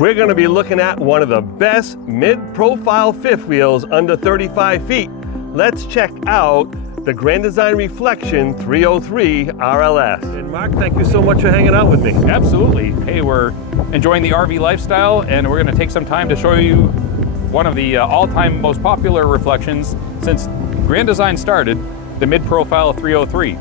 We're going to be looking at one of the best mid-profile fifth wheels under 35 feet. Let's check out the Grand Design Reflection 303 RLS. And Mark, thank you so much for hanging out with me. Absolutely. Hey, we're enjoying the RV lifestyle, and we're going to take some time to show you one of the all-time most popular reflections since Grand Design started, the mid-profile 303.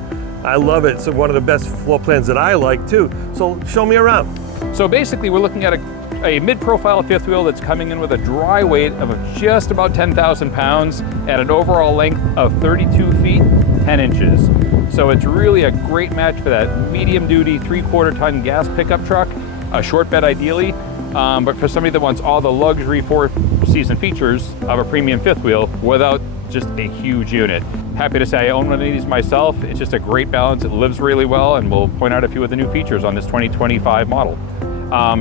I love it. It's one of the best floor plans that I like too. So show me around. So basically we're looking at a mid-profile fifth wheel that's coming in with a dry weight of just about 10,000 pounds at an overall length of 32 feet, 10 inches. So it's really a great match for that medium-duty 3/4 ton gas pickup truck, a short bed ideally, but for somebody that wants all the luxury four-season features of a premium fifth wheel without just a huge unit. Happy to say I own one of these myself. It's just a great balance. It lives really well, and we'll point out a few of the new features on this 2025 model.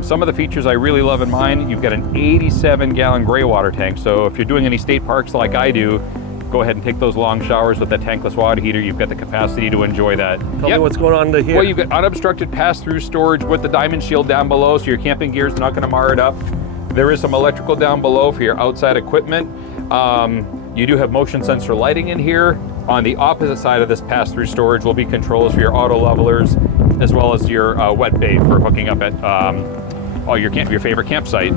Some of the features I really love in mine, you've got an 87-gallon gray water tank. So if you're doing any state parks like I do, go ahead and take those long showers with that tankless water heater. You've got the capacity to enjoy that. Tell me what's going on here. Well, you've got unobstructed pass-through storage with the diamond shield down below, so your camping gear is not going to mar it up. There is some electrical down below for your outside equipment. You do have motion sensor lighting in here. On the opposite side of this pass-through storage will be controls for your auto levelers, as well as your wet bay for hooking up at your favorite campsite.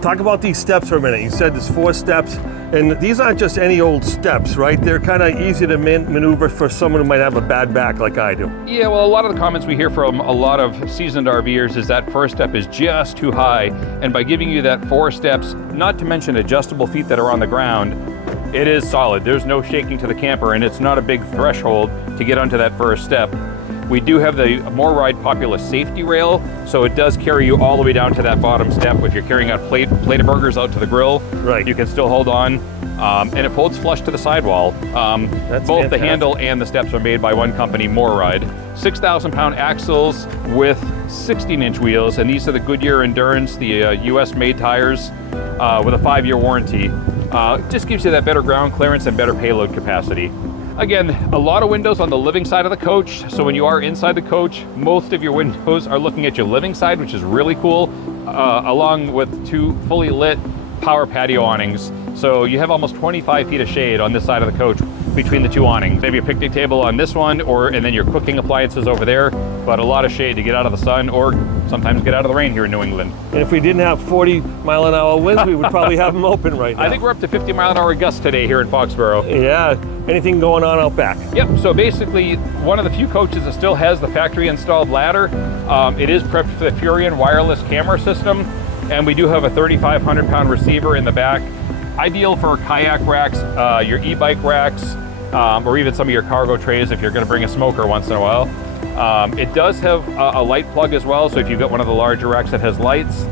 Talk about these steps for a minute. You said there's 4 steps, and these aren't just any old steps, right? They're kind of easy to maneuver for someone who might have a bad back like I do. Yeah, well, a lot of the comments we hear from a lot of seasoned RVers is that first step is just too high, and by giving you that 4 steps, not to mention adjustable feet that are on the ground, it is solid. There's no shaking to the camper, and it's not a big threshold to get onto that first step. We do have the MoRide Populous safety rail, so it does carry you all the way down to that bottom step. If you're carrying a plate of burgers out to the grill, right, you can still hold on. And it folds flush to the sidewall. That's both fantastic. The handle and the steps are made by one company, MoRide. 6,000-pound axles with 16-inch wheels, and these are the Goodyear Endurance, the US-made tires with a 5-year warranty. Just gives you that better ground clearance and better payload capacity. Again, a lot of windows on the living side of the coach, so when you are inside the coach, most of your windows are looking at your living side, which is really cool, along with 2 fully lit power patio awnings. So you have almost 25 feet of shade on this side of the coach between the 2 awnings. Maybe a picnic table on this one, and then your cooking appliances over there, but a lot of shade to get out of the sun or sometimes get out of the rain here in New England. And if we didn't have 40-mile-an-hour winds, we would probably have them open right now. I think we're up to 50-mile-an-hour gusts today here in Foxborough. Yeah, anything going on out back? Yep, so basically one of the few coaches that still has the factory installed ladder. It is prepped for the Furion wireless camera system, and we do have a 3,500-pound receiver in the back. Ideal for kayak racks, your e-bike racks, or even some of your cargo trays if you're going to bring a smoker once in a while. It does have a light plug as well, so if you've got one of the larger racks that has lights,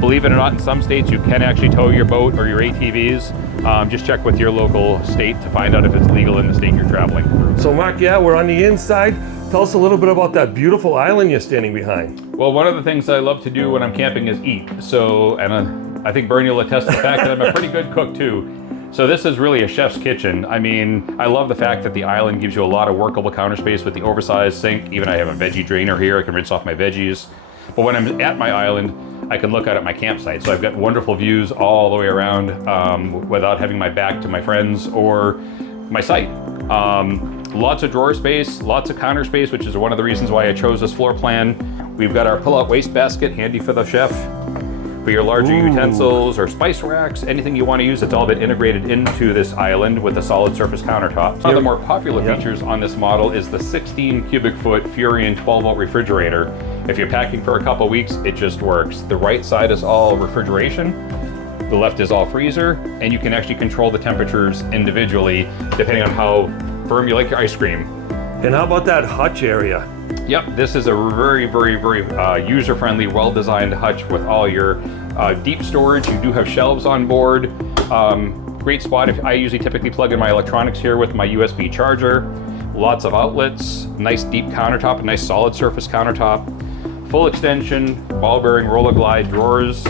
believe it or not, in some states you can actually tow your boat or your ATVs. Just check with your local state to find out if it's legal in the state you're traveling through. So Mark, yeah, we're on the inside. Tell us a little bit about that beautiful island you're standing behind. Well, one of the things I love to do when I'm camping is eat. So, and I think Bernie will attest to the fact that I'm a pretty good cook too. So this is really a chef's kitchen. I mean, I love the fact that the island gives you a lot of workable counter space with the oversized sink. Even I have a veggie drainer here. I can rinse off my veggies. But when I'm at my island, I can look out at my campsite. So I've got wonderful views all the way around without having my back to my friends or my site. Lots of drawer space, lots of counter space, which is one of the reasons why I chose this floor plan. We've got our pull-out wastebasket handy for the chef. For your larger utensils or spice racks, anything you want to use, it's all been integrated into this island with a solid surface countertop. One of the more popular features on this model is the 16 cubic foot Furion 12-volt refrigerator. If you're packing for a couple weeks, it just works. The right side is all refrigeration, the left is all freezer, and you can actually control the temperatures individually depending on how firm you like your ice cream. And how about that hutch area? Yep, this is a very, very, very user-friendly, well-designed hutch with all your deep storage. You do have shelves on board. Great spot. I usually typically plug in my electronics here with my USB charger. Lots of outlets, nice deep countertop, a nice solid surface countertop. Full extension, ball bearing roller glide drawers.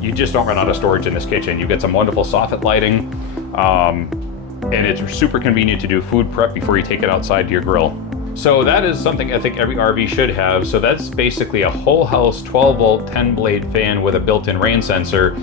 You just don't run out of storage in this kitchen. You get some wonderful soffit lighting. And it's super convenient to do food prep before you take it outside to your grill. So that is something I think every RV should have. So that's basically a whole house 12-volt 10-blade fan with a built-in rain sensor.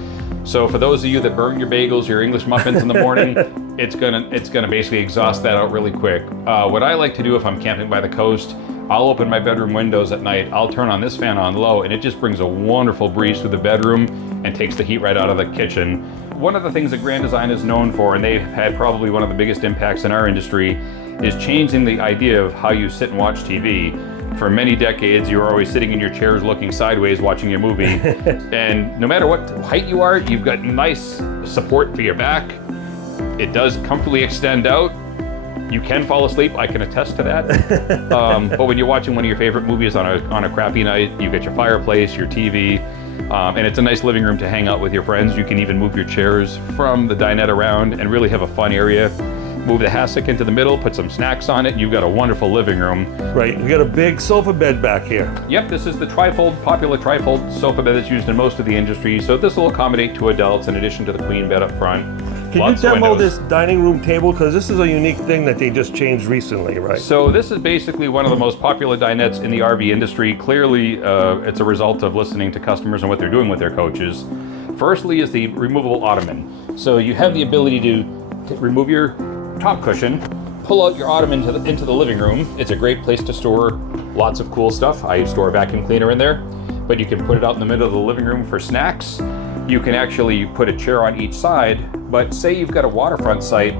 So for those of you that burn your bagels, your English muffins in the morning, it's gonna basically exhaust that out really quick. What I like to do if I'm camping by the coast, I'll open my bedroom windows at night, I'll turn on this fan on low, and it just brings a wonderful breeze through the bedroom and takes the heat right out of the kitchen. One of the things that Grand Design is known for, and they've had probably one of the biggest impacts in our industry, is changing the idea of how you sit and watch TV. For many decades, you were always sitting in your chairs looking sideways watching your movie. And no matter what height you are, you've got nice support for your back. It does comfortably extend out. You can fall asleep, I can attest to that. But when you're watching one of your favorite movies on a crappy night, you get your fireplace, your TV, and it's a nice living room to hang out with your friends. You can even move your chairs from the dinette around and really have a fun area. Move the hassock into the middle, put some snacks on it, you've got a wonderful living room. Right, we got a big sofa bed back here. Yep, this is the popular trifold sofa bed that's used in most of the industry. So this will accommodate 2 adults in addition to the queen bed up front. Can you demo this dining room table? Because this is a unique thing that they just changed recently, right? So this is basically one of the most popular dinettes in the RV industry. Clearly, it's a result of listening to customers and what they're doing with their coaches. Firstly is the removable ottoman. So you have the ability to remove your top cushion, pull out your ottoman into the living room. It's a great place to store lots of cool stuff. I store a vacuum cleaner in there, but you can put it out in the middle of the living room for snacks. You can actually put a chair on each side, but say you've got a waterfront site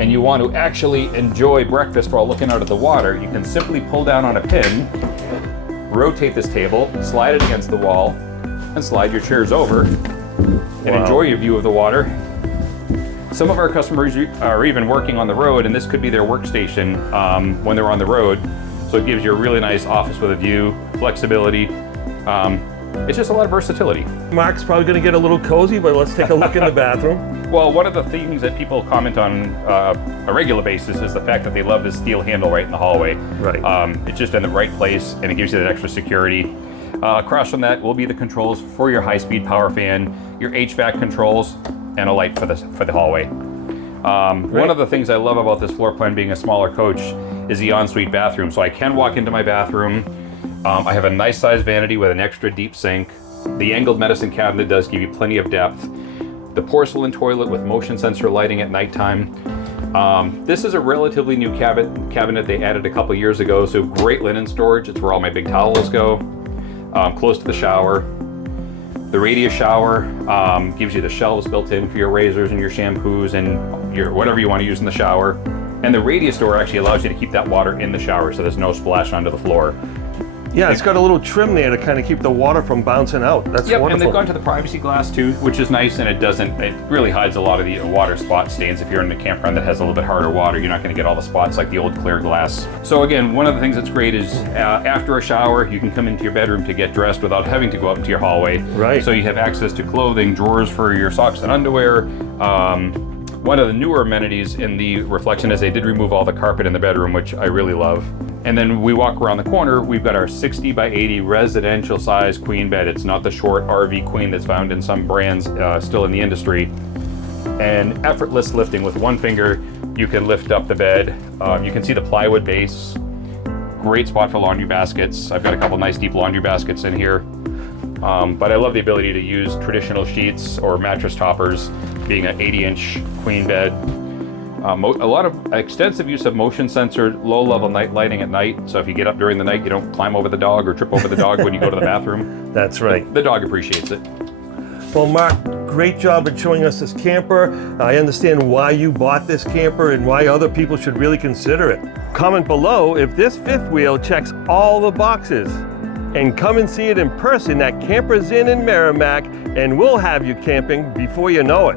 and you want to actually enjoy breakfast while looking out at the water, you can simply pull down on a pin, rotate this table, slide it against the wall, and slide your chairs over and enjoy your view of the water. Some of our customers are even working on the road, and this could be their workstation when they're on the road. So it gives you a really nice office with a view, flexibility. It's just a lot of versatility. Mark's probably going to get a little cozy, but let's take a look in the bathroom. Well, one of the things that people comment on a regular basis is the fact that they love this steel handle right in the hallway. Right. It's just in the right place, and it gives you that extra security. Across from that will be the controls for your high-speed power fan, your HVAC controls, and a light for the hallway. One of the things I love about this floor plan being a smaller coach is the ensuite bathroom. So I can walk into my bathroom. I have a nice sized vanity with an extra deep sink. The angled medicine cabinet does give you plenty of depth. The porcelain toilet with motion sensor lighting at nighttime. This is a relatively new cabinet they added a couple years ago, so great linen storage. It's where all my big towels go. Close to the shower. The radius shower gives you the shelves built in for your razors and your shampoos and your whatever you want to use in the shower. And the radius door actually allows you to keep that water in the shower so there's no splash onto the floor. Yeah, it's got a little trim there to kind of keep the water from bouncing out. That's wonderful. And they've gone to the privacy glass too, which is nice, and it really hides a lot of the water spot stains. If you're in a campground that has a little bit harder water, you're not going to get all the spots like the old clear glass. So again, one of the things that's great is after a shower, you can come into your bedroom to get dressed without having to go out into your hallway. Right. So you have access to clothing, drawers for your socks and underwear. One of the newer amenities in the reflection is they did remove all the carpet in the bedroom, which I really love. And then we walk around the corner, we've got our 60 by 80 residential size queen bed. It's not the short RV queen that's found in some brands still in the industry. And effortless lifting with one finger, you can lift up the bed. You can see the plywood base. Great spot for laundry baskets. I've got a couple nice deep laundry baskets in here. But I love the ability to use traditional sheets or mattress toppers, being an 80-inch queen bed. A lot of extensive use of motion sensor, low-level night lighting at night. So if you get up during the night, you don't climb over the dog or trip over the dog when you go to the bathroom. That's right. The dog appreciates it. Well, Mark, great job at showing us this camper. I understand why you bought this camper and why other people should really consider it. Comment below if this fifth wheel checks all the boxes. And come and see it in person at Campers Inn in Merrimack, and we'll have you camping before you know it.